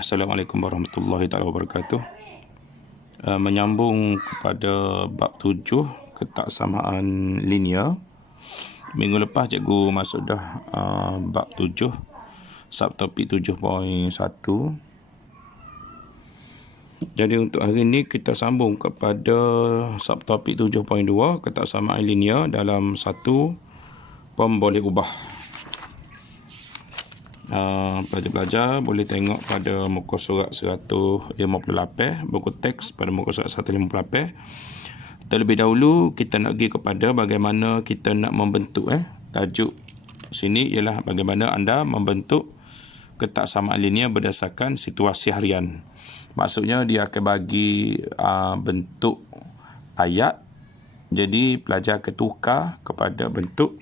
Assalamualaikum warahmatullahi taala wabarakatuh. Menyambung kepada bab 7 ketaksamaan linear. Minggu lepas cikgu masuk dah bab 7, subtopik 7.1. Jadi untuk hari ini kita sambung kepada subtopik 7.2 ketaksamaan linear dalam satu pemboleh ubah. Pelajar-pelajar boleh tengok pada muka surat 158, buku teks pada muka surat 158. Terlebih dahulu kita nak pergi kepada bagaimana kita nak membentuk tajuk sini ialah bagaimana anda membentuk ketaksamaan linear berdasarkan situasi harian. Maksudnya dia akan bagi bentuk ayat, jadi pelajar akan tukar kepada bentuk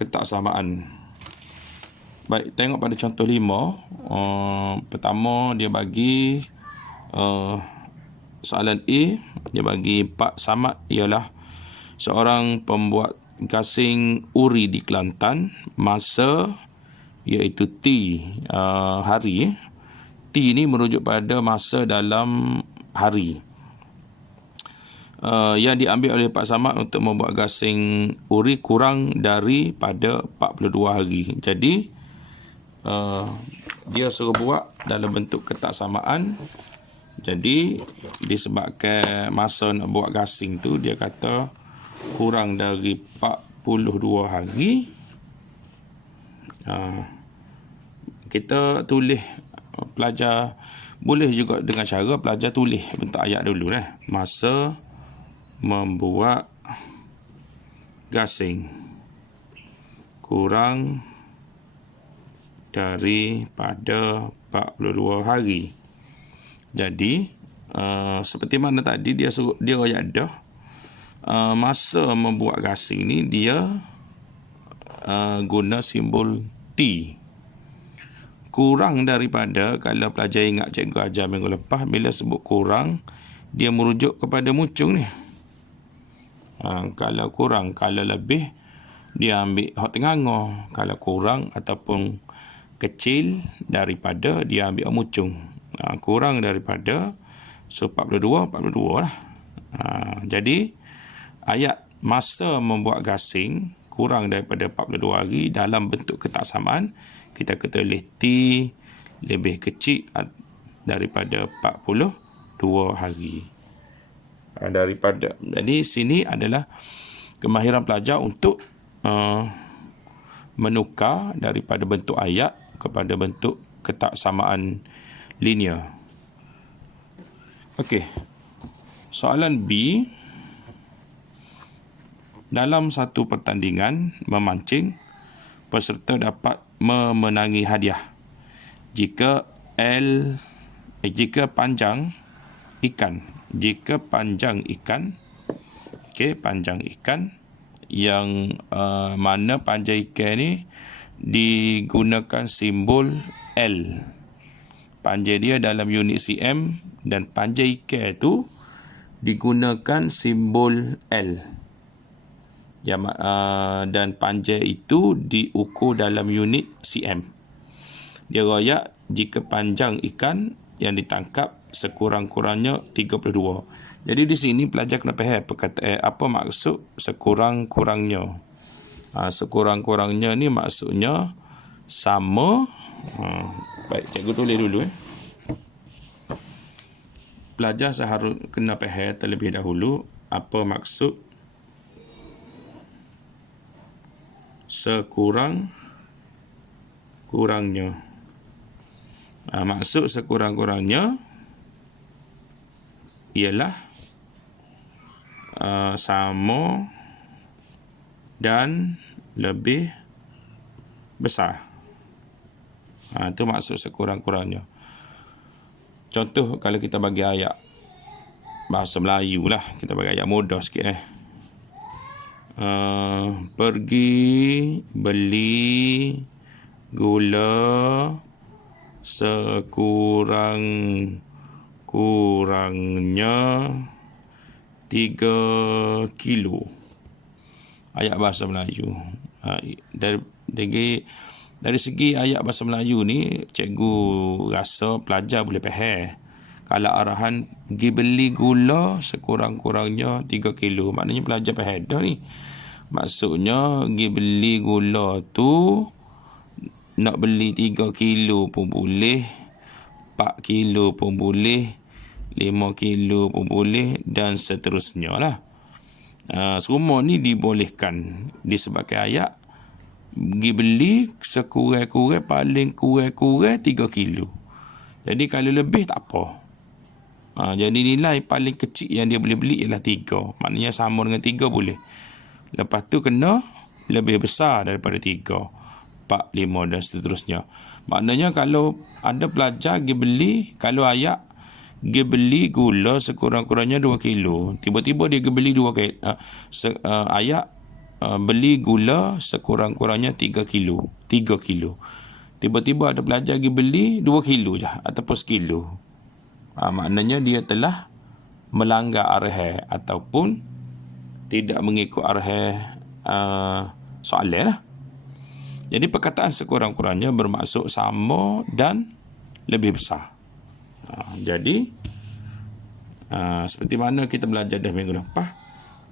ketaksamaan. Baik, tengok pada contoh 5. Pertama dia bagi soalan A, dia bagi Pak Samad ialah seorang pembuat gasing uri di Kelantan, masa iaitu T, hari. T ni merujuk pada masa dalam hari. Yang diambil oleh Pak Samad untuk membuat gasing uri kurang daripada 42 hari. Jadi dia suruh buat dalam bentuk ketaksamaan. Jadi disebabkan masa nak buat gasing tu dia kata kurang dari 42 hari, kita tulis, pelajar boleh juga dengan cara pelajar tulis bentuk ayat dulu masa membuat gasing kurang daripada 42 hari. Jadi seperti mana tadi dia ayat dah, masa membuat gasing ni dia guna simbol T. Kurang daripada, kalau pelajar ingat cikgu ajar minggu lepas, bila sebut kurang dia merujuk kepada mucung ni. Kalau kurang, kalau lebih dia ambil hak tengah. Kalau kurang ataupun kecil daripada dia ambil mucung. Kurang daripada 42 lah. Jadi ayat masa membuat gasing kurang daripada 42 hari dalam bentuk ketaksamaan kita tulis T lebih kecil daripada 42 hari. Jadi sini adalah kemahiran pelajar untuk menukar daripada bentuk ayat kepada bentuk ketaksamaan linear. Okey. Soalan B. Dalam satu pertandingan memancing, peserta dapat memenangi hadiah jika panjang ikan. Jika panjang ikan, panjang ikan yang mana panjang ikan ni digunakan simbol L. Panjang dia dalam unit cm dan panjang ikan tu digunakan simbol L. Dan panjang itu diukur dalam unit cm. Dia royak jika panjang ikan yang ditangkap sekurang-kurangnya 32. Jadi di sini pelajar kena faham perkataan apa maksud sekurang-kurangnya. Sekurang-kurangnya ni maksudnya sama. Baik, cikgu tulis dulu. Pelajar seharusnya kena faham terlebih dahulu apa maksud sekurang-kurangnya. Maksud sekurang-kurangnya ialah sama dan lebih besar. Itu maksud sekurang-kurangnya. Contoh kalau kita bagi ayat bahasa Melayu lah, kita bagi ayat mudah sikit. Pergi beli gula sekurang-kurangnya 3 kilo. Ayat bahasa Melayu. Dari Dari segi ayat bahasa Melayu ni, cikgu rasa pelajar boleh faham. Kalau arahan pergi beli gula sekurang-kurangnya 3 kilo, maknanya pelajar faham dah ni. Maksudnya pergi beli gula tu nak beli 3 kilo pun boleh, 4 kilo pun boleh, 5 kilo pun boleh dan seterusnya lah. Semua ni dibolehkan disebabkan ayat pergi beli sekurang-kurang, paling kurang-kurang 3 kilo. Jadi kalau lebih tak apa. Jadi nilai paling kecil yang dia boleh beli ialah 3. Maknanya sama dengan 3 boleh. Lepas tu kena lebih besar daripada 3, 4, 5 dan seterusnya. Maknanya kalau ada pelajar pergi beli, kalau ayat pergi beli gula sekurang-kurangnya 2 kilo. Tiba-tiba dia pergi beli 2 kilo. Ayat beli gula sekurang-kurangnya 3 kilo. 3 kilo. Tiba-tiba ada pelajar pergi beli 2 kilo je ataupun 1 kilo. Maknanya dia telah melanggar arahan ataupun tidak mengikut arahan soalan lah. Jadi perkataan sekurang-kurangnya bermaksud sama dan lebih besar. Jadi seperti mana kita belajar dah minggu lepas,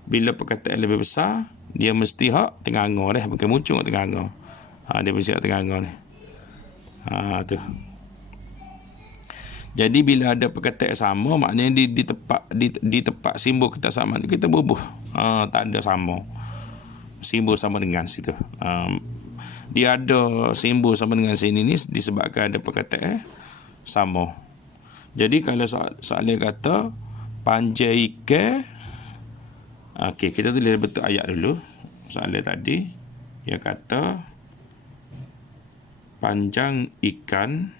bila perkataan lebih besar, dia mesti hak tengah-tengah dah, bukan muncul kat tengah-tengah. Dia mesti kat tengah-tengah ni. Tu. Jadi bila ada perkataan sama, maknanya di tempat simbol kita sama, kita bubuh tanda sama. Simbol sama dengan situ. Dia ada simbol sama dengan sini ni disebabkan ada perkataan sama. Jadi kalau soalan kata panjang ikan, okey, kita tulis betul ayat dulu. Soalan tadi dia kata panjang ikan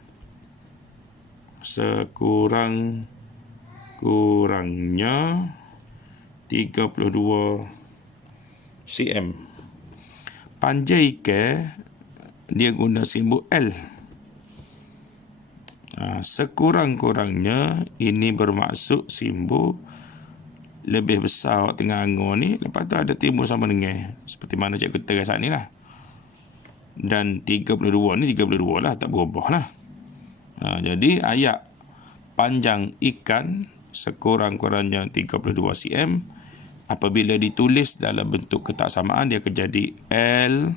sekurang-kurangnya 32 cm. Panjang ikan dia guna simbol L. Sekurang-kurangnya ini bermaksud simbol lebih besar tengah anggur ni. Lepas tu ada timbul sama dengan seperti mana cikgu terang saat ni lah. Dan 32 ni 32 lah, tak berubah lah. Jadi ayat panjang ikan sekurang-kurangnya 32 cm, apabila ditulis dalam bentuk ketaksamaan, dia akan jadi L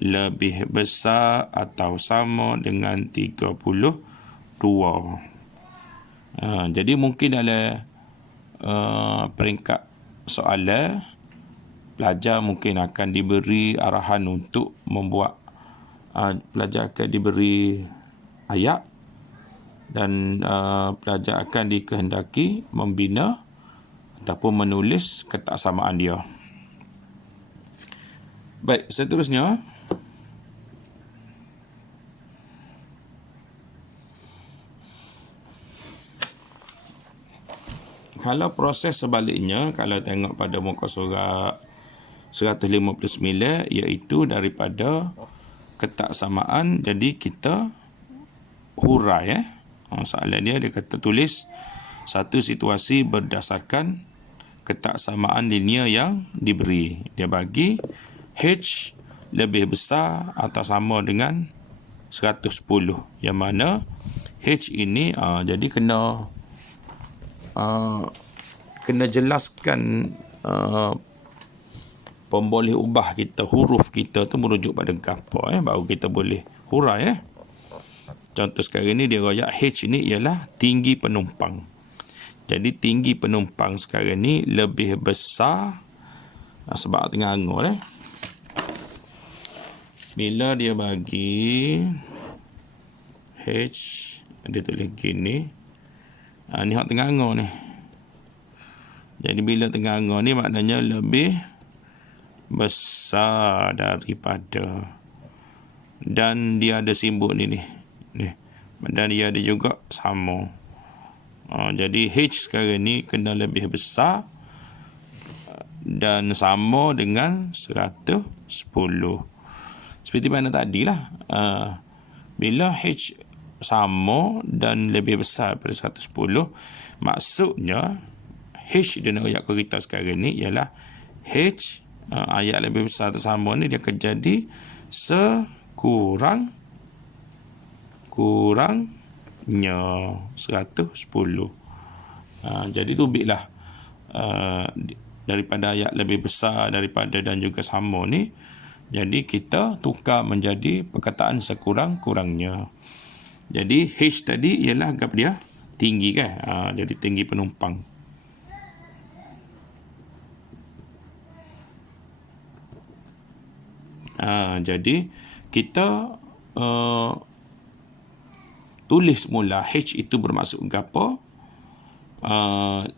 lebih besar atau sama dengan 32. Jadi mungkin dalam peringkat soalan, pelajar mungkin akan diberi arahan untuk membuat, pelajar akan diberi ayat dan pelajar akan dikehendaki membina ataupun menulis ketaksamaan dia. Baik, seterusnya kalau proses sebaliknya, kalau tengok pada muka surat 159, iaitu daripada ketaksamaan, jadi kita hurai. Soalan dia kata tulis satu situasi berdasarkan ketaksamaan linear yang diberi. Dia bagi H lebih besar atau sama dengan 110, yang mana H ini jadi kena jelaskan pemboleh ubah kita, huruf kita tu merujuk pada apa, baru kita boleh hurai. Contoh sekarang ni dia royak H ni ialah tinggi penumpang. Jadi tinggi penumpang sekarang ni lebih besar sebab tengah anggur bila dia bagi H, dia tulis gini. Ni hak tengah anggur ni. Jadi bila tengah anggur ni maknanya lebih besar daripada, dan dia ada simbol ni. Dan dia ada juga sama. Jadi H sekarang ni kena lebih besar dan sama dengan 110. Seperti mana tadi lah. Bila H sama dan lebih besar daripada 110, maksudnya H dia nak ayat kita sekarang ni ialah H ayat lebih besar atau sama ni dia akan jadi kurangnya 110. Jadi tu bilah daripada ayat lebih besar daripada dan juga sama ni, jadi kita tukar menjadi perkataan sekurang-kurangnya. Jadi H tadi ialah apa dia? Tinggi kan? Jadi tinggi penumpang. Jadi kita tulis mula H itu bermaksud apa?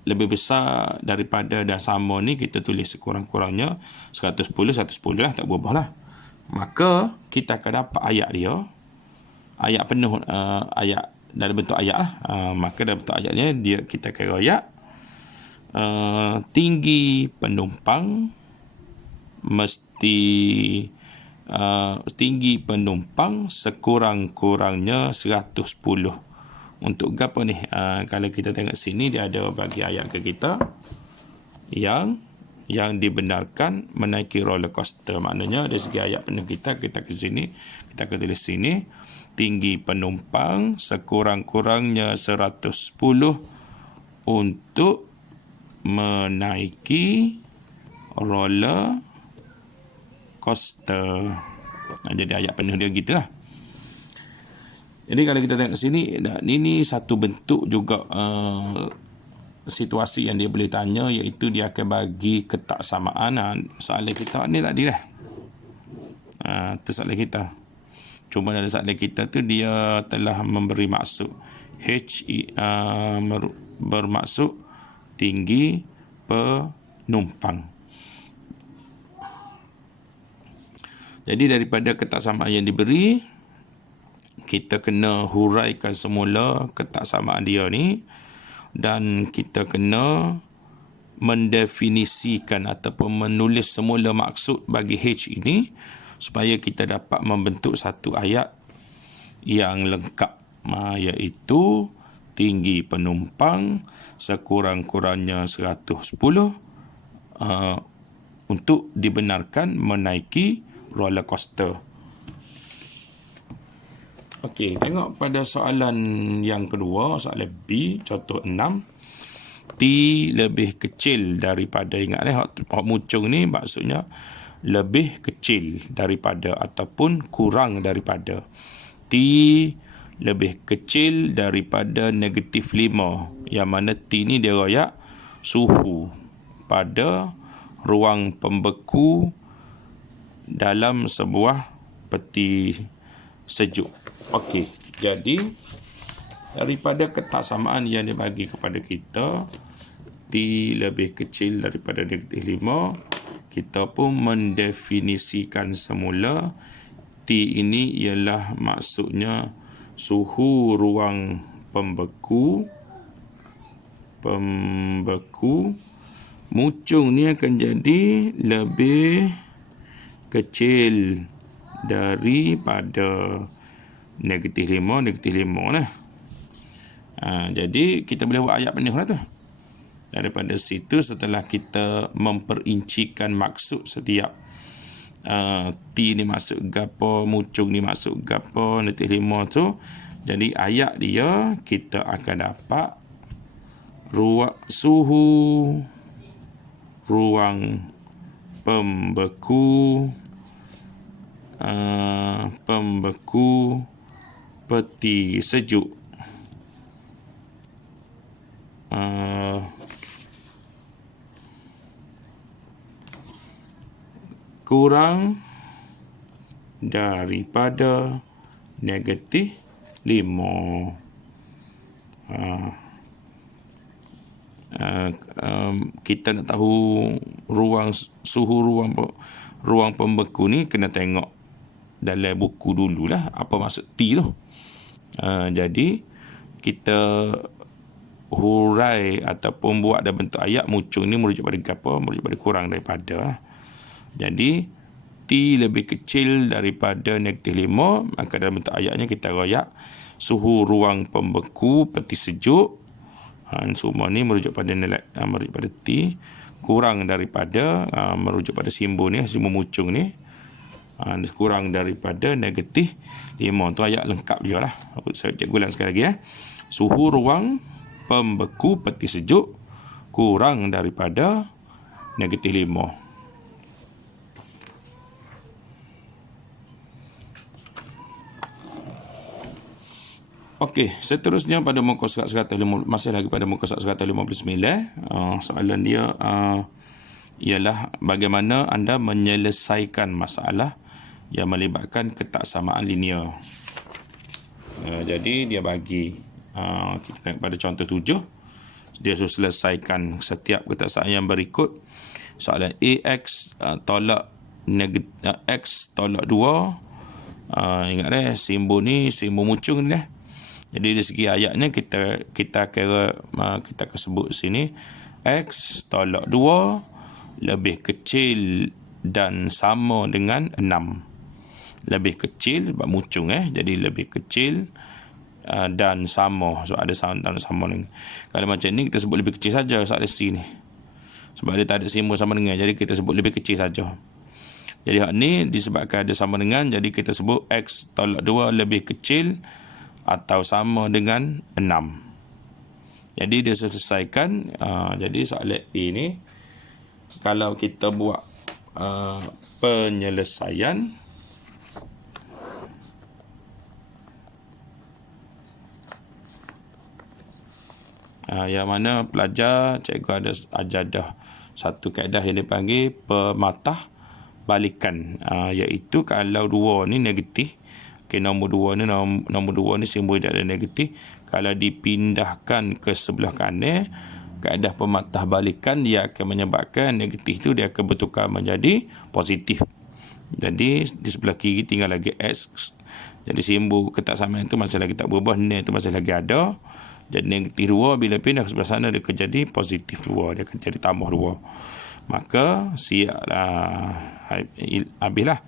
Lebih besar daripada dan sama ni kita tulis sekurang-kurangnya 110 lah, tak berubah lah. Maka kita akan dapat ayat dia, ayat penuh, ayat dalam bentuk ayat lah. Maka dalam bentuk ayatnya dia kita akan royak tinggi penumpang mesti tinggi penumpang sekurang-kurangnya 110. Untuk apa ni? Kalau kita tengok sini, dia ada bagi ayat ke kita yang dibenarkan menaiki roller coaster. Maknanya dari segi ayat penuh kita ke sini, kita akan tulis sini tinggi penumpang sekurang-kurangnya 110 untuk menaiki roller coaster. Jadi ayat penuh dia gitulah. Jadi kalau kita tengok sini, ini satu bentuk juga situasi yang dia boleh tanya, iaitu dia akan bagi ketaksamaan. Soalan kita ni tadi dah. Itu soalan kita. Cuma dalam soalan kita tu dia telah memberi maksud H bermaksud tinggi penumpang. Jadi daripada ketaksamaan yang diberi, kita kena huraikan semula ketaksamaan dia ni, dan kita kena mendefinisikan ataupun menulis semula maksud bagi H ini supaya kita dapat membentuk satu ayat yang lengkap, iaitu tinggi penumpang sekurang-kurangnya 110 untuk dibenarkan menaiki roller coaster. Okey, tengok pada soalan yang kedua, soalan B, contoh 6. T lebih kecil daripada, ingat hak mucung ni maksudnya lebih kecil daripada ataupun kurang daripada. T lebih kecil daripada -5, yang mana T ni dia royak suhu pada ruang pembeku dalam sebuah peti sejuk. Okey, jadi daripada ketaksamaan yang dibagi kepada kita, T lebih kecil daripada -5, kita pun mendefinisikan semula T ini ialah maksudnya suhu ruang pembeku. Mucung ni akan jadi lebih kecil daripada -5 lah. Jadi kita boleh buat ayat penuh lah tu. Daripada situ, setelah kita memperincikan maksud setiap T ni maksud gapo, mucung ni maksud gapo, -5 tu, jadi ayat dia kita akan dapat suhu ruang pembeku peti sejuk kurang daripada -5. Kita nak tahu suhu ruang pembeku ni, kena tengok dalam buku dululah apa maksud T tu. Jadi kita hurai ataupun buat dalam bentuk ayat, mucung ni merujuk pada apa? Merujuk pada kurang daripada. Jadi T lebih kecil daripada -5, maka dalam bentuk ayatnya kita royak suhu ruang pembeku peti sejuk. Semua ni merujuk pada T, kurang daripada merujuk pada simbol ni, simbol mucung ni, Dia kurang daripada negatif 5. Tu ayat lengkap dia lah. Saya cikgu ulang sekali lagi Suhu ruang pembeku peti sejuk kurang daripada negatif 5. Okey, seterusnya pada muka surat 150, masih lagi pada muka surat 159. Soalan dia ialah bagaimana anda menyelesaikan masalah yang melibatkan ketaksamaan linear. Jadi dia bagi kita tengok pada contoh 7. Dia suruh selesaikan setiap ketaksamaan yang berikut. Soalan AX tolak X tolak 2. Ingat simbol ni simbol mucung ni Jadi dari segi ayatnya kita kira kita akan sebut sini X tolak 2 lebih kecil dan sama dengan 6. Lebih kecil sebab mucung jadi lebih kecil dan sama. So ada sama dan sama dengan. Kalau macam ni kita sebut lebih kecil saja soalan C ni. Sebab dia tak ada simbol sama dengan, jadi kita sebut lebih kecil saja. Jadi hak ni disebabkan ada sama dengan, jadi kita sebut X tolak 2 lebih kecil atau sama dengan 6. Jadi dia selesaikan. Jadi soalan A ni, kalau kita buat penyelesaian, yang mana pelajar cikgu ada ajar dah satu kaedah yang dipanggil pematah balikan, iaitu kalau 2 ni negatif. Okey, nombor 2 ni simbol dia ada negatif. Kalau dipindahkan ke sebelah kanan, kaedah pematah balikan dia akan menyebabkan negatif tu dia akan bertukar menjadi positif. Jadi di sebelah kiri tinggal lagi X. Jadi simbol ketaksamaan itu masih lagi tak berubah, ni itu masih lagi ada. Jadi negatif 2 bila pindah ke sebelah sana dia akan jadi positif 2, dia akan jadi tambah 2. Maka siaplah habislah.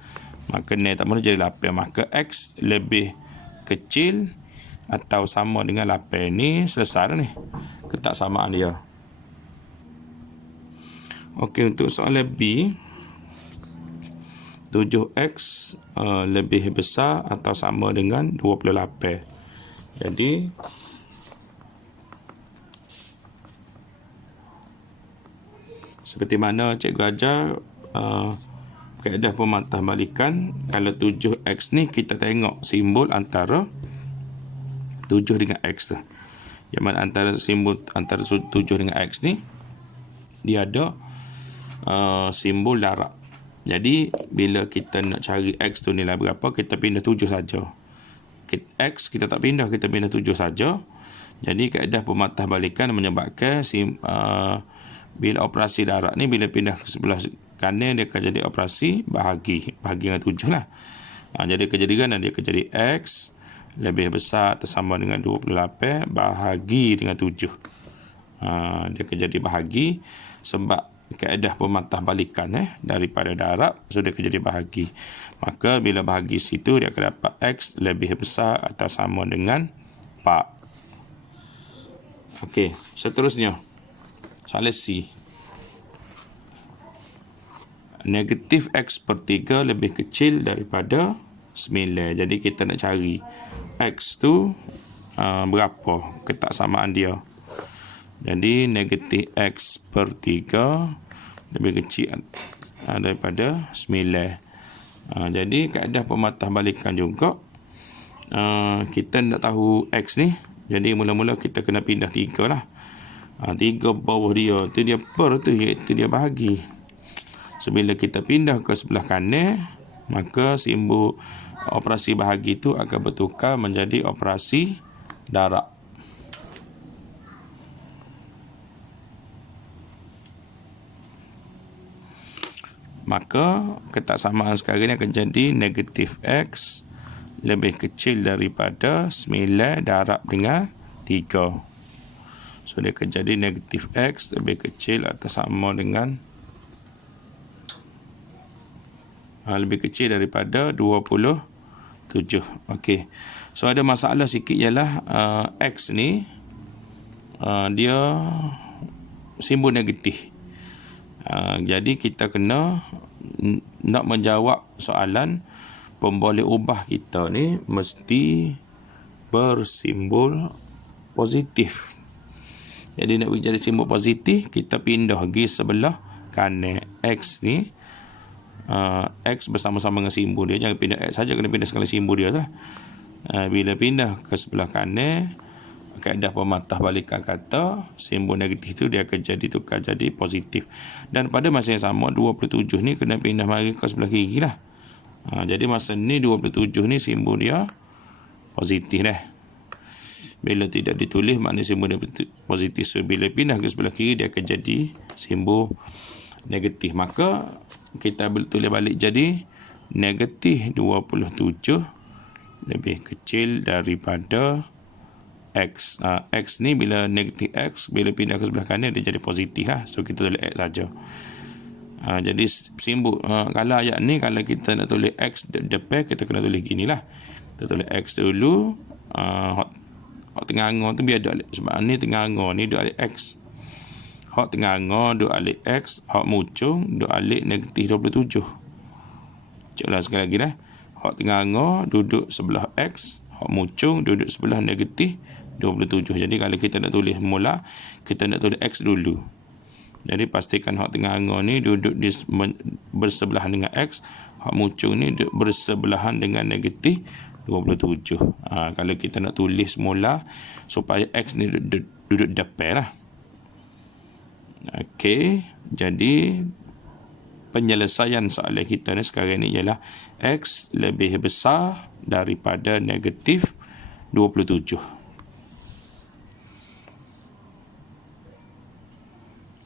Maka ni tak boleh jadi 8. Maka X lebih kecil atau sama dengan 8. Ni selesai ni ketaksamaan dia. Okey, untuk soalan B, 7X lebih besar atau sama dengan 28. Jadi seperti mana cikgu ajar kaedah pematah balikan, kalau 7X ni kita tengok simbol antara 7 dengan X tu. Yang mana antara simbol antara 7 dengan X ni dia ada simbol darab. Jadi bila kita nak cari X tu nilai berapa, kita pindah 7 saja. X kita tak pindah, kita pindah 7 saja. Jadi kaedah pematah balikan menyebabkan bila operasi darab ni bila pindah ke sebelah kanan dia akan jadi operasi bahagi dengan 7 lah. Jadi kejadian dia akan jadi X lebih besar atau sama dengan 28 bahagi dengan 7. Dia akan jadi bahagi sebab kaedah pematah balikan daripada darab, so dia akan jadi bahagi. Maka bila bahagi situ dia akan dapat X lebih besar atau sama dengan 4. Okey, seterusnya soalan C. Negatif X per 3 lebih kecil daripada 9. Jadi kita nak cari X tu berapa ketaksamaan dia. Jadi negatif X per 3 lebih kecil daripada 9. Jadi kaedah pematah balikan juga, kita nak tahu X ni. Jadi mula-mula kita kena pindah 3 lah. 3 bawah dia tu dia per tu, iaitu dia bahagi. So bila kita pindah ke sebelah kanan, maka simbol operasi bahagi tu akan bertukar menjadi operasi darab. Maka ketaksamaan sekarang ni akan jadi negatif X lebih kecil daripada 9 darab dengan 3. So dia akan jadi negatif X lebih kecil atau sama dengan lebih kecil daripada 27. Okey. So ada masalah sikit ialah X ni dia simbol negatif. Jadi kita kena nak menjawab soalan pemboleh ubah kita ni mesti bersimbol positif. Jadi nak jadi simbol positif, kita pindah pergi sebelah kanan. X ni, X bersama-sama dengan simbol dia. Jangan pindah X saja, kena pindah sekali simbol dia lah. Bila pindah ke sebelah kanan, kaedah pematah balikan kata, simbol negatif tu dia akan jadi tukar jadi positif. Dan pada masa yang sama, 27 ni kena pindah mari ke sebelah kiri lah. Jadi masa ni 27 ni simbol dia positif dah. Bila tidak ditulis, maknanya simbol dia positif. So, bila pindah ke sebelah kiri, dia akan jadi simbol negatif. Maka, kita tulis balik jadi negatif 27 lebih kecil daripada X. X ni bila negatif X, bila pindah ke sebelah kanan, dia jadi positif lah. So, kita tulis X saja. Jadi, simbol, kalau ayat ni, kalau kita nak tulis X depan, kita kena tulis gini lah. Kita tulis X dulu. Hak tengah-tengah tu biar duk sebab ni tengah-tengah ni duk alik X. Hak tengah-tengah duk alik X, hak muncung duk alik negatif 27. Ceklah sekali lagi dah. Hak tengah-tengah duduk sebelah X, hak muncung duduk sebelah negatif 27. Jadi kalau kita nak tulis mula, kita nak tulis X dulu. Jadi pastikan hak tengah-tengah ni duduk bersebelahan dengan X, hak muncung ni duduk bersebelahan dengan negatif 27. Kalau kita nak tulis mula supaya X ni duduk depan lah. Okey, jadi penyelesaian soalan kita ni sekarang ni ialah X lebih besar daripada negatif 27.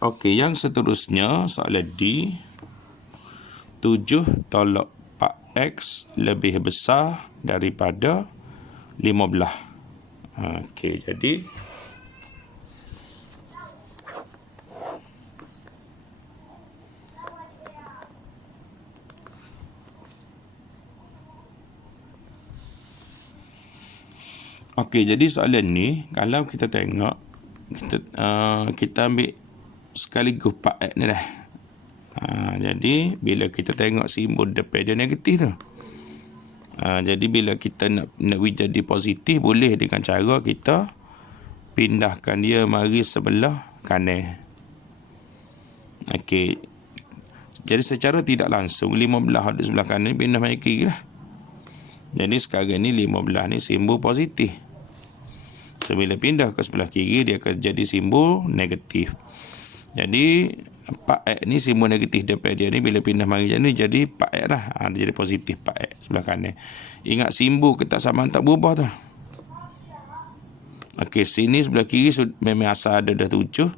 Okey, yang seterusnya soalan D, 7 tolak X lebih besar daripada 15. Okey, jadi soalan ni kalau kita tengok kita ambil sekaligus Pak X ni dah. Jadi bila kita tengok simbol depan dia negatif tu. Jadi bila kita nak jadi positif, boleh dengan cara kita pindahkan dia mari sebelah kanan. Okey. Jadi secara tidak langsung 15 ada sebelah kanan pindah mari kiri lah. Jadi sekarang ni 15 ni simbol positif. So bila pindah ke sebelah kiri, dia akan jadi simbol negatif. Jadi 4X ni simbol negatif depan dia ni bila pindah mari ni jadi 4X lah. Dia jadi positif 4X sebelah kanan. Ingat simbol ketaksamaan tak berubah tu. Okey, sini sebelah kiri memang asal ada dah 7.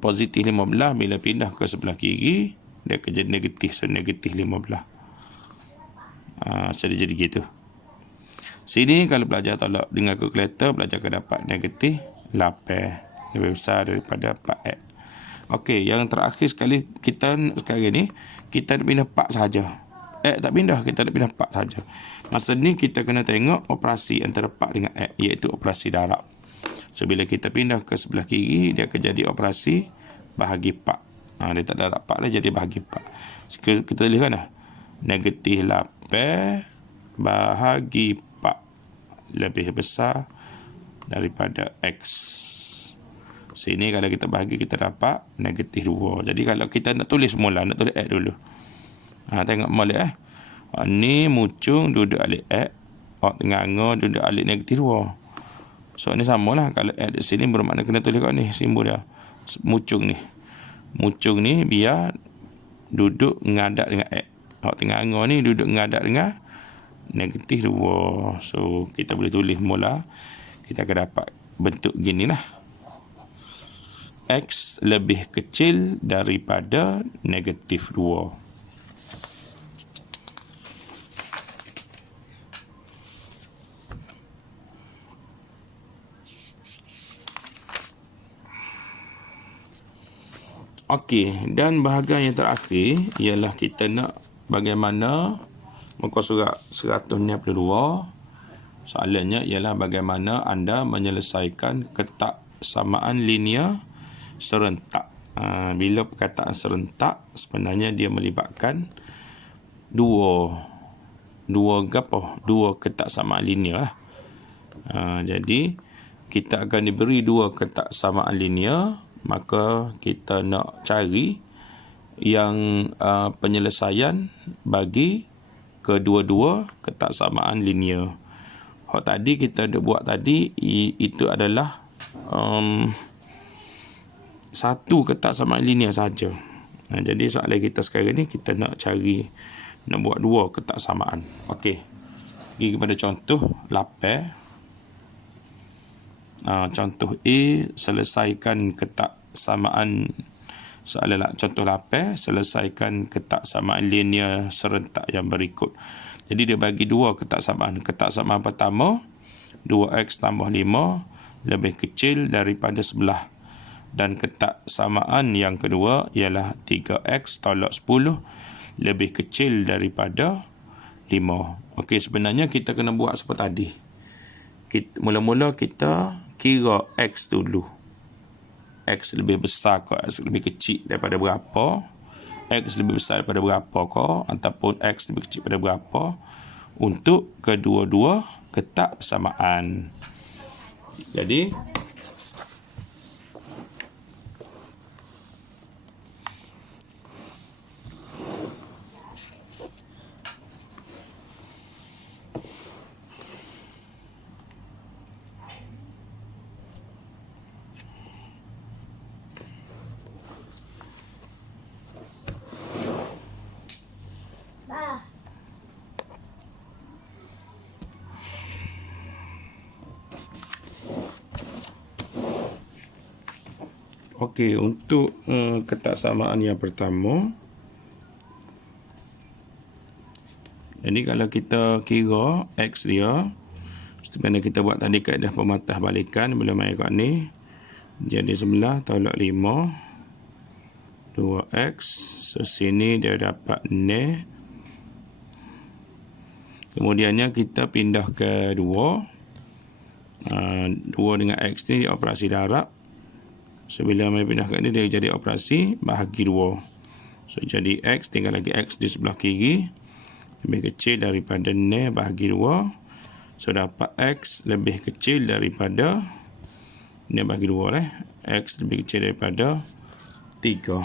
Positif 15 bila pindah ke sebelah kiri dia akan jadi negatif. So negatif 15. So dia jadi gitu. Sini kalau belajar tolak dengan kalkulator, belajar akan dapat negatif 8. Lebih besar daripada 4X. Okey, yang terakhir sekali kita sekarang ni, kita nak pindah 4 saja. Tak pindah, kita nak pindah 4 saja. Masa ni kita kena tengok operasi antara 4 dengan X, iaitu operasi darab. So, bila kita pindah ke sebelah kiri, dia akan jadi operasi bahagi 4. Dia tak darab 4 lah, jadi bahagi 4. Kita tuliskan dah. Negatif 8 bahagi 4 lebih besar daripada X. Sini kalau kita bahagi, kita dapat negatif 2. Jadi kalau kita nak tulis semula, nak tulis X dulu. Tengok molek ni muncung duduk alik X, tengah-tengah duduk alik negatif 2. So ni samalah. Kalau X di sini bermakna kena tulis kat ni simbol dia. Muncung ni biar duduk ngadak dengan X. Tengah-tengah ni duduk ngadak dengan negatif 2. So kita boleh tulis mula. Kita akan dapat bentuk gini lah. X lebih kecil daripada negatif 2. Okey, dan bahagian yang terakhir ialah kita nak bagaimana muka surat 162. Soalannya ialah bagaimana anda menyelesaikan ketaksamaan linear serentak. Bila perkataan serentak sebenarnya dia melibatkan dua dua gapo, dua ketak samaan linear lah. Jadi kita akan diberi dua ketak samaan linear, maka kita nak cari yang penyelesaian bagi kedua-dua ketak samaan linear. Hak tadi kita dah buat tadi, itu adalah satu ketak samaan linear saja. Jadi soalan kita sekarang ni, kita nak cari, nak buat dua ketak samaan. Okey, pergi kepada contoh 8. Contoh A, selesaikan ketak samaan. Soalan contoh 8, selesaikan ketak samaan linear serentak yang berikut. Jadi dia bagi dua ketak samaan. Ketak samaan pertama, 2x tambah 5 lebih kecil daripada sebelah. Dan ketak samaan yang kedua ialah 3x tolak 10 lebih kecil daripada 5. Okey, sebenarnya kita kena buat seperti tadi. Mula-mula kita kira x dulu. X lebih besar ke X lebih kecil daripada berapa? X lebih besar daripada berapa ke? Ataupun X lebih kecil daripada berapa? Untuk kedua-dua ketak samaan. Jadi okey, untuk ketak samaan yang pertama, jadi kalau kita kira X dia, sebenarnya kita buat tadi kaedah pematah balikan, bila main kat ni, jadi 11 tolak 5, 2x, so sini dia dapat ni. Kemudiannya kita pindah ke 2. 2 dengan x ni operasi darab. So bila main pindah kat ni, dia jadi operasi bahagi 2. So jadi x, tinggal lagi x di sebelah kiri, lebih kecil daripada ni bahagi 2. So dapat x lebih kecil daripada ni bahagi 2 x lebih kecil daripada 3.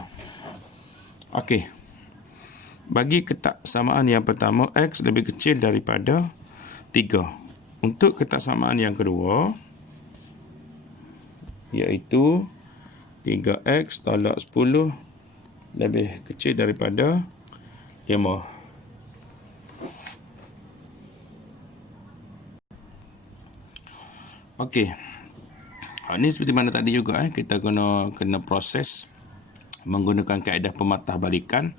Okey, bagi ketak samaan yang pertama, x lebih kecil daripada 3. Untuk ketak samaan yang kedua, iaitu 3x tolak 10 lebih kecil daripada 5. Okey, ini seperti mana tadi juga, kita kena proses menggunakan kaedah pematah balikan.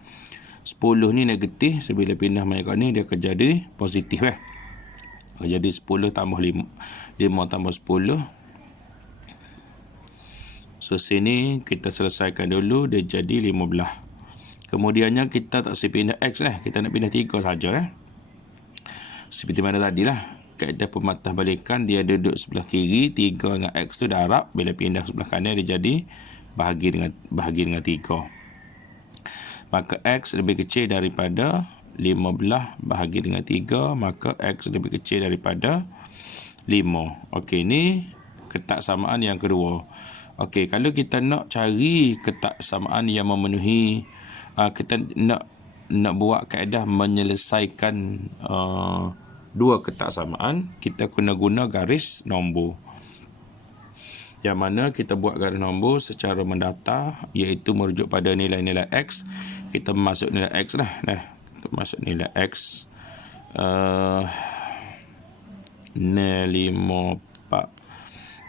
10 ni negatif, so bila pindah mai kat ni dia akan jadi positif . Jadi 10 tambah 5 tambah 10. So sini kita selesaikan dulu, dia jadi 15. Kemudiannya kita tak usah pindah x kita nak pindah 3 saja . Seperti mana tadilah, kaedah pematah balikan, dia duduk sebelah kiri, 3 dengan x tu darab, bila pindah sebelah kanan dia jadi bahagi dengan 3. Maka x lebih kecil daripada 15 bahagi dengan 3, maka x lebih kecil daripada 5. Okey, ni ketak samaan yang kedua. Okey, kalau kita nak cari ketak samaan yang memenuhi, kita nak buat kaedah menyelesaikan dua ketak samaan, kita guna garis nombor. Yang mana kita buat garis nombor secara mendatar, iaitu merujuk pada nilai-nilai x. Kita masuk nilai x lah. Kita masuk nilai x. 5, 4,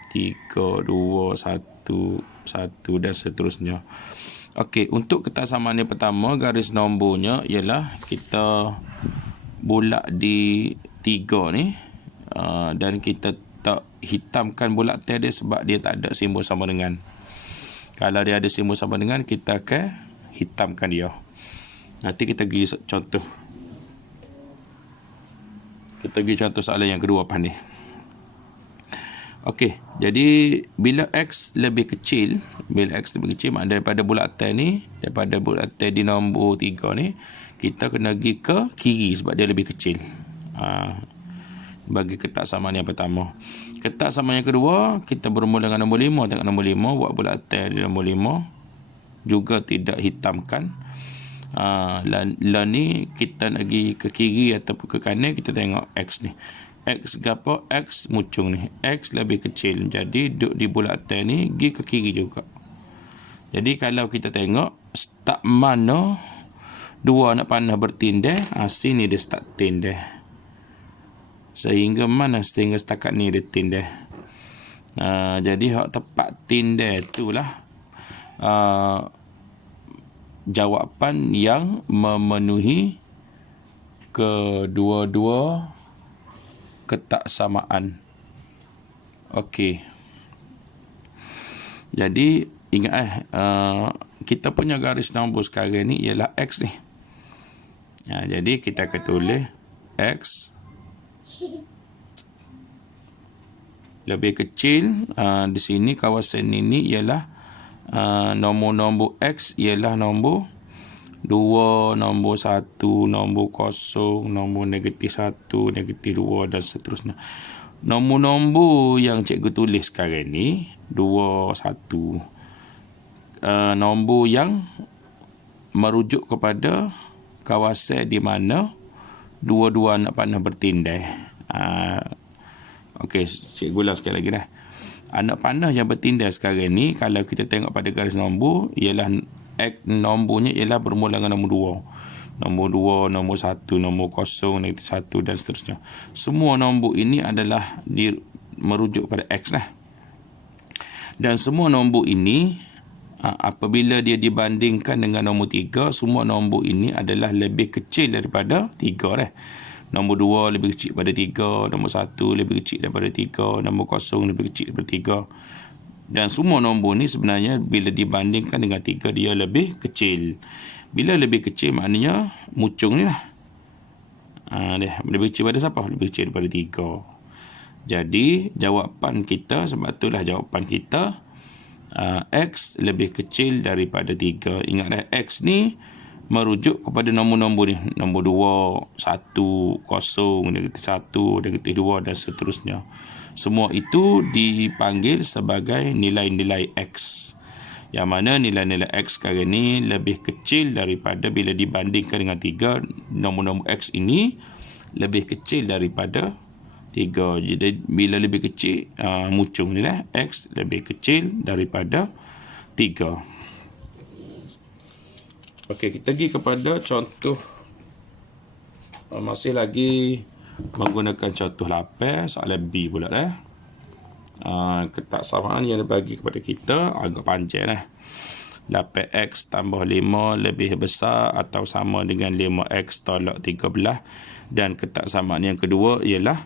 3, 2, 1, 1 dan seterusnya. Okey, untuk ketak samaan yang pertama, garis nombornya ialah kita bulat di 3 ni. Dan kita tak hitamkan bulatan dia sebab dia tak ada simbol sama dengan. Kalau dia ada simbol sama dengan, kita akan hitamkan dia. Nanti kita pergi contoh. Kita pergi contoh soalan yang kedua apa ni. Okey, jadi bila x lebih kecil, maknanya daripada bulatan ni, daripada bulatan di nombor 3 ni, kita kena pergi ke kiri sebab dia lebih kecil. bagi ketak samaan yang pertama. Ketak samaan yang kedua, kita bermula dengan nombor 5. Tengok nombor 5, buat bulatan di nombor 5. Juga tidak hitamkan. Lah ni kita nak pergi ke kiri ataupun ke kanan, kita tengok X ni. X gapo? X mucung ni. X lebih kecil. Jadi duduk di bulatan ni pergi ke kiri juga. Jadi kalau kita tengok start mana dua anak panah bertindih, sini dia start tindih. Sehingga mana sehingga setakat ni dia tindih. Jadi hak tepat tindih itulah jawapan yang memenuhi kedua-dua ketak samaan. Okey. Jadi ingat kita punya garis nombor sekarang ni ialah X ni. Jadi kita akan tulis X lebih kecil. Di sini kawasan ini ialah nombor-nombor X ialah nombor 2, nombor 1, nombor kosong, nombor negatif 1, negatif 2 dan seterusnya. Nombor-nombor yang cikgu tulis sekarang ni 2, 1, nombor yang merujuk kepada kawasan di mana dua-dua anak panah bertindih. Okey, cikgu ulang sekali lagi dah. Anak panah yang bertindih sekarang ni, kalau kita tengok pada garis nombor, ialah nombornya ialah bermula dengan nombor 2. Nombor 2, nombor 1, nombor kosong, negatif 1 dan seterusnya. Semua nombor ini adalah merujuk pada X lah. Dan semua nombor ini, apabila dia dibandingkan dengan nombor 3, semua nombor ini adalah lebih kecil daripada 3 lah. Nombor 2 lebih kecil daripada 3, nombor 1 lebih kecil daripada 3, nombor kosong lebih kecil daripada 3. Dan semua nombor ni sebenarnya bila dibandingkan dengan 3, dia lebih kecil. Bila lebih kecil maknanya mucung ni lah. Dia lebih kecil daripada siapa? Lebih kecil daripada 3. Jadi jawapan kita, sebab itulah jawapan kita X lebih kecil daripada 3. Ingatlah X ni merujuk kepada nombor-nombor ni. Nombor 2, 1, kosong, negatif 1, negatif 2 dan seterusnya. Semua itu dipanggil sebagai nilai-nilai X. Yang mana nilai-nilai X sekarang ni lebih kecil daripada bila dibandingkan dengan 3. Nombor-nombor X ini lebih kecil daripada 3. Jadi bila lebih kecil, mucung ni lah, X lebih kecil daripada 3. Okey, kita pergi kepada contoh. Masih lagi menggunakan contoh 8, soalan B pula dah. Ketak samaan yang dibagi kepada kita agak panjang lah. 8x tambah 5 lebih besar atau sama dengan 5x tolak 13. Dan ketak samaan yang kedua ialah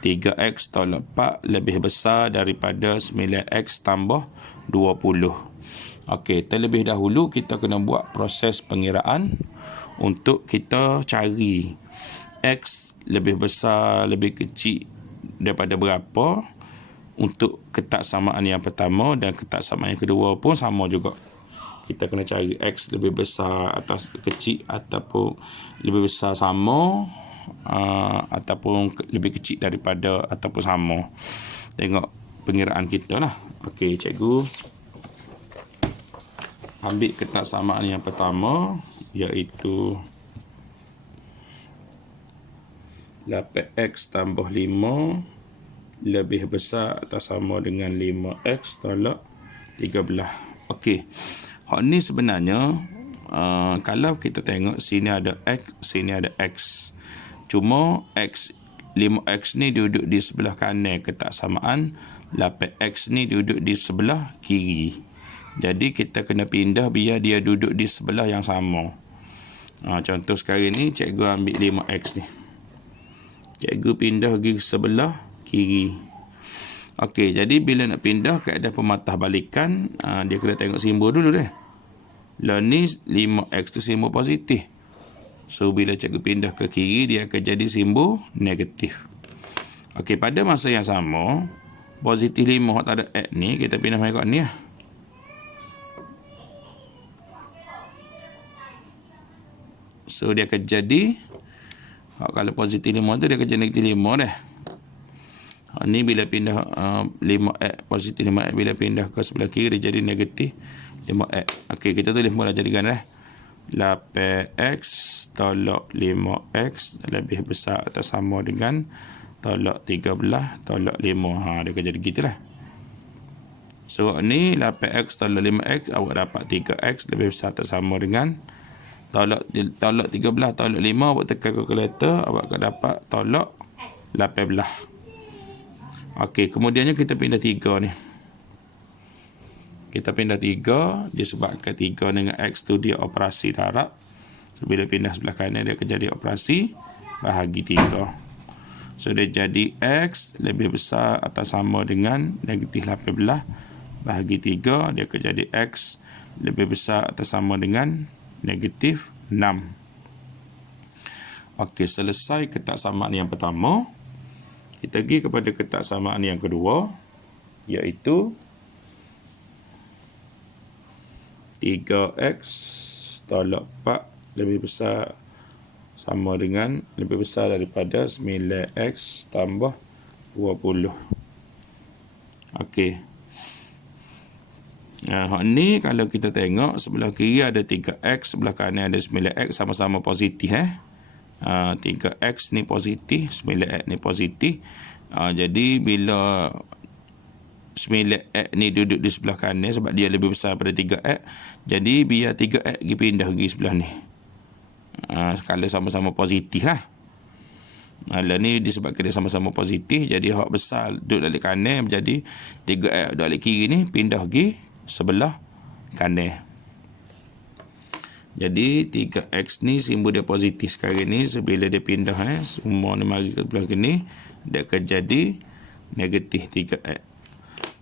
3x tolak 4 lebih besar daripada 9x tambah 20. Okey, terlebih dahulu kita kena buat proses pengiraan untuk kita cari X lebih besar, lebih kecil daripada berapa untuk ketak samaan yang pertama, dan ketak samaan yang kedua pun sama juga. Kita kena cari X lebih besar atau kecil, ataupun lebih besar sama, ataupun lebih kecil daripada ataupun sama. Tengok pengiraan kita lah. Okey, cikgu ambil ketak samaan yang pertama, iaitu 8x tambah 5 lebih besar atau sama dengan 5x tolak 13. Okey, hak ni sebenarnya kalau kita tengok sini ada X, sini ada X. Cuma 5x ni duduk di sebelah kanan ketak samaan, 8x ni duduk di sebelah kiri. Jadi kita kena pindah biar dia duduk di sebelah yang sama. Contoh sekarang ni cikgu ambil 5x ni. Cikgu pindah pergi sebelah kiri. Okey, jadi bila nak pindah keadaan pematah balikan, dia kena tengok simbol dulu deh. Lah ni 5x tu simbol positif. So bila cikgu pindah ke kiri, dia akan jadi simbol negatif. Okey, pada masa yang sama, positif 5 yang tak ada x ni, kita pindah mai kat ni lah. So dia akan jadi Kalau positif 5 tu dia kerja negatif 5 dah. Ni bila pindah 5x positif 5x bila pindah ke sebelah kiri dia jadi negatif 5x. Okey, kita tulis mula jadikan dah. 8x tolak 5x lebih besar atau sama dengan tolak 13 tolak 5. Dia akan jadi gitulah. So ni 8x tolak 5x awak dapat 3x lebih besar atau sama dengan tolak 13 tolak 5. Awak tekan kalkulator, awak akan dapat tolak 18. Okey, kemudiannya kita pindah 3 ni. Kita pindah 3 disebabkan 3 dengan x tu dia operasi darab. So, bila pindah sebelah kanan dia akan jadi operasi bahagi 3. So dia jadi x lebih besar atau sama dengan negatif 18 bahagi 3. Dia akan jadi x lebih besar atau sama dengan negatif 6. Okey, selesai ketaksamaan yang pertama. Kita pergi kepada ketaksamaan yang kedua, iaitu 3x tolak 4 lebih besar sama dengan lebih besar daripada 9x tambah 20. Okey. Hak ni kalau kita tengok sebelah kiri ada 3x, sebelah kanan ada 9x sama-sama positif 3x ni positif, 9x ni positif. Jadi bila 9x ni duduk di sebelah kanan sebab dia lebih besar daripada 3x. Jadi biar 3x pergi pindah pergi sebelah ni. Skala sama-sama positif lah. Lah ni disebabkan dia sama-sama positif, jadi hak besar duduk dalam kanan menjadi 3x duduk dalam kiri ni pindah pergi sebelah kanan. Jadi 3x ni simbol dia positif sekarang ni. So bila dia pindah semua ni mari ke sebelah sini, dia akan jadi negatif 3x.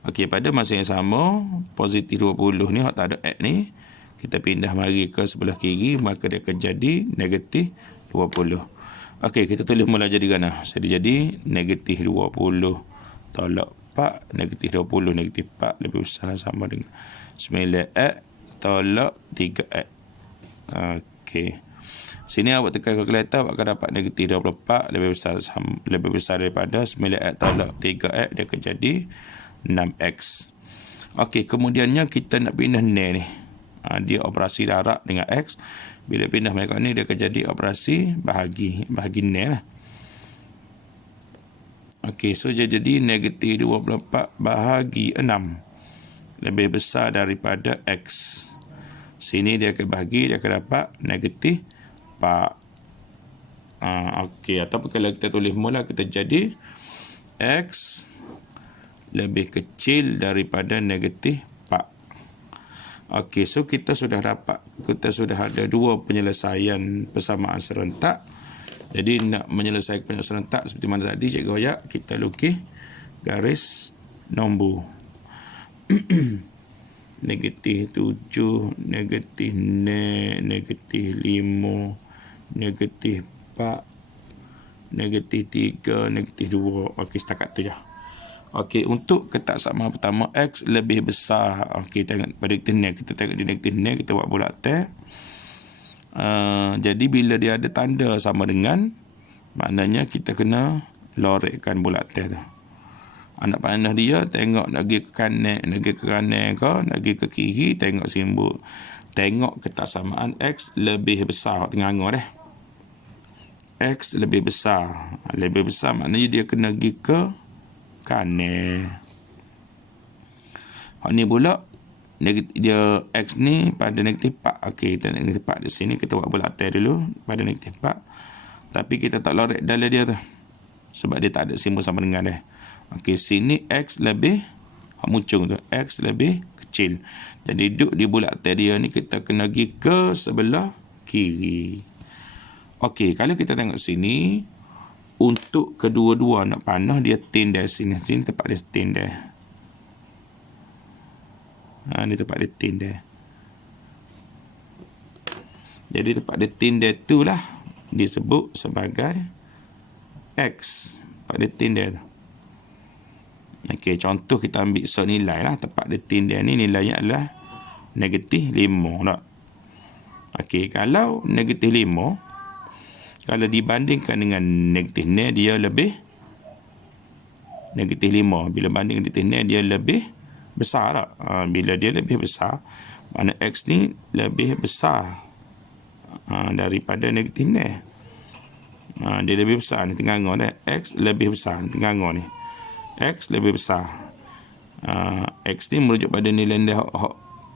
Okey, pada masa yang sama, positif 20 ni, hak tak ada x ni, kita pindah mari ke sebelah kiri, maka dia akan jadi negatif 20. Okey, kita tulis mula jadikan lah. Jadi negatif 20 tolak 4, negatif 20, negatif 4 lebih besar sama dengan 9x tolak 3x. Okey. Sini awak tekan kalkulator, awak akan dapat negatif 24 lebih besar daripada 9x tolak 3x, dia akan jadi 6x. Okey, kemudiannya kita nak pindah ni. Dia operasi darab dengan x. Bila pindah mereka ni dia akan jadi operasi bahagi ni lah. Okey, so jadi negatif 24 bahagi 6 lebih besar daripada x. Sini dia akan bahagi, dia akan dapat negatif 4. Okey, ataupun kalau kita tulis mula, kita jadi x lebih kecil daripada negatif 4. Okey, so kita sudah ada dua penyelesaian persamaan serentak. Jadi nak menyelesaikan persamaan serentak seperti mana tadi cikgu ayak, kita lukis garis nombor. Negatif 7, negatif 6, negatif 5, negatif 4, negatif 3, negatif 2. Okey, setakat tu je. Okey, untuk ketaksamaan pertama x lebih besar. Okey, tengok pada kita tengok di negatif ni, kita buat bulat tab. Jadi bila dia ada tanda sama dengan, maknanya kita kena lorekkan bulat tab tu. Anak panah dia tengok nak pergi ke kanan, nak pergi ke kanan ke, nak pergi ke kiri, tengok simbol. Tengok ketaksamaan x lebih besar tengah angah dah. X lebih besar. Lebih besar maknanya dia kena pergi ke kanan. Hak ni pula dia x ni pada negatif 4. Okey, kita negatif 4 di sini, kita buat bulat tab dulu pada negatif 4. Tapi kita tak lorek dalam dia tu. Sebab dia tak ada simbol sama dengan dia. Okey, sini x lebih muncung tu, x lebih kecil. Jadi duduk di bulat tab dia ni kita kena pergi ke sebelah kiri. Okey, kalau kita tengok sini, untuk kedua-dua nak panah dia tin dah sini tempat dia tin dah. Ni tempat dia tin dah. Jadi tempat dia tin dah tu lah disebut sebagai x. Tempat dia tin dah. Okey, contoh kita ambil senilai lah. Tempat dia tin dia ni nilainya adalah negatif 5 tak? Okey, kalau negatif 5, Kalau dibandingkan dengan negatif ni, dia lebih negatif 5. Bila banding negatif ni, dia lebih besar tak? Bila dia lebih besar, mana X ni lebih besar daripada negatif ni. Dia lebih besar ni, tengah ngor dah. X lebih besar, tengah ngor ni. X lebih besar. X ni merujuk pada nilai dia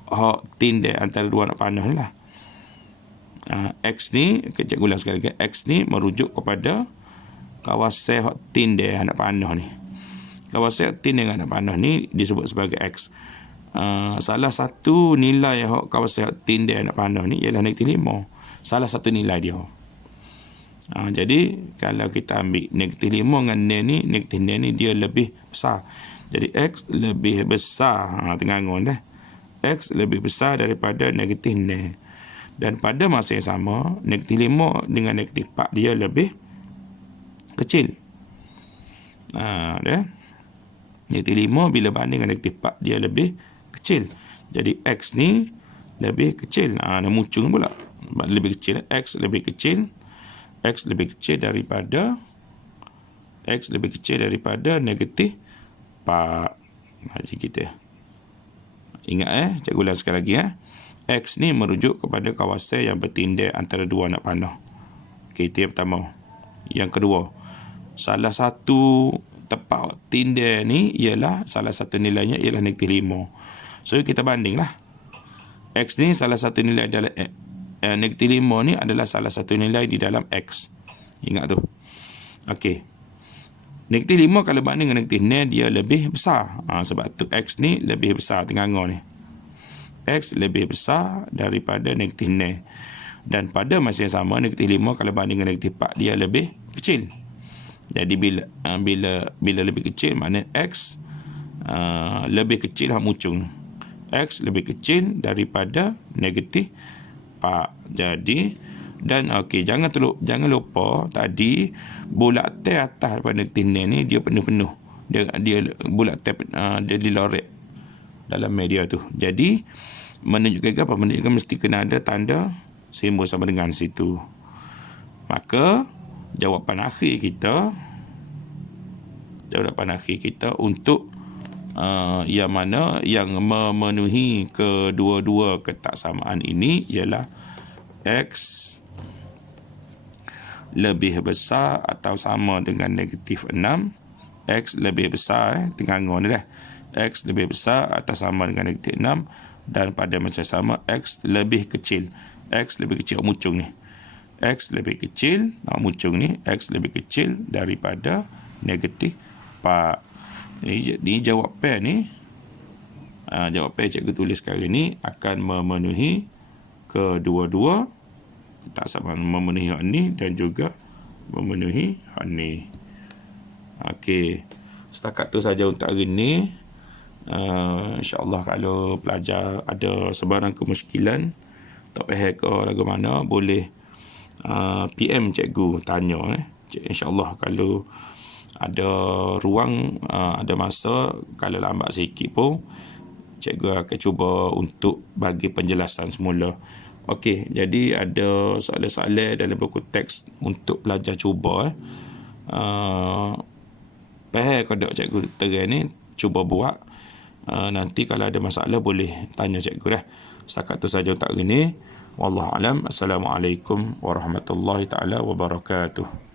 hak tin dia antara dua anak panah ni lah. X ni, cikgu ulang sekali lagi, X ni merujuk kepada kawasan hak tin dia anak panah ni. Kawasan hak tin dia anak panah ni disebut sebagai X. Salah satu nilai hak kawasan hak tin dia anak panah ni ialah negatif 5. Salah satu nilai dia. Jadi kalau kita ambil negatif 5 dengan ni, negatif ni dia lebih besar. Jadi X lebih besar. Tengah ngon dah. X lebih besar daripada negatif ni. Dan pada masa yang sama, negatif 5 dengan negatif 4 dia lebih kecil. Negatif 5 bila banding dengan negatif 4 dia lebih kecil. Jadi X ni lebih kecil. Dia muncung pula. Lebih kecil. X lebih kecil. X lebih kecil daripada negatif 4. Jadi kita ingat cikgu ulang sekali lagi X ni merujuk kepada kawasan yang bertindih antara dua anak panah. Okey, itu yang pertama. Yang kedua, salah satu tepat tindih ni ialah salah satu nilainya ialah negatif 5. So kita bandinglah. X ni salah satu nilai adalah negatif 5 ni adalah salah satu nilai di dalam X. Ingat tu. Okey. Negatif 5 kalau banding dengan negatif ni dia lebih besar. Sebab tu X ni lebih besar tengah ngor ni. X lebih besar daripada negatif ni. Dan pada masa yang sama, negatif 5 kalau banding dengan negatif 4 dia lebih kecil. Jadi bila lebih kecil, maknanya X lebih kecil hak muncung. X lebih kecil daripada negatif 4. Jadi dan okey, jangan lupa tadi bulat tel atas pada negatif ni dia penuh-penuh. Dia bulat tel dia dilorek dalam media tu. Jadi menunjukkan apa? Menunjukkan mesti kena ada tanda simbol sama dengan situ. Maka jawapan akhir kita untuk yang mana yang memenuhi kedua-dua ketaksamaan ini ialah X lebih besar atau sama dengan negatif 6. X lebih besar, tengah ngor ni dah. X lebih besar atau sama dengan negatif 6. Dan pada masa sama, X lebih kecil. X lebih kecil muncung ni. X lebih kecil muncung ni. X lebih kecil daripada negatif 4. Ini jawapan ni. Jawapan cikgu tulis sekarang ni akan memenuhi kedua-dua. Tak sama memenuhi hak ni dan juga memenuhi hak ni. Okey. Setakat tu saja untuk hari ni. InsyaAllah kalau pelajar ada sebarang kemusykilan, tak faham ke lagu mana, boleh PM cikgu tanya. InsyaAllah kalau ada ruang, ada masa, kalau lambat sikit pun, cikgu akan cuba untuk bagi penjelasan semula. Okey, jadi ada soalan-soalan dalam buku teks untuk pelajar cuba. Faham ke tak cikgu terang ni, cuba buat. Nanti kalau ada masalah boleh tanya cikgu dah. Setakat tu saja untuk hari ni. Wallahu alam. Assalamualaikum warahmatullahi taala wabarakatuh.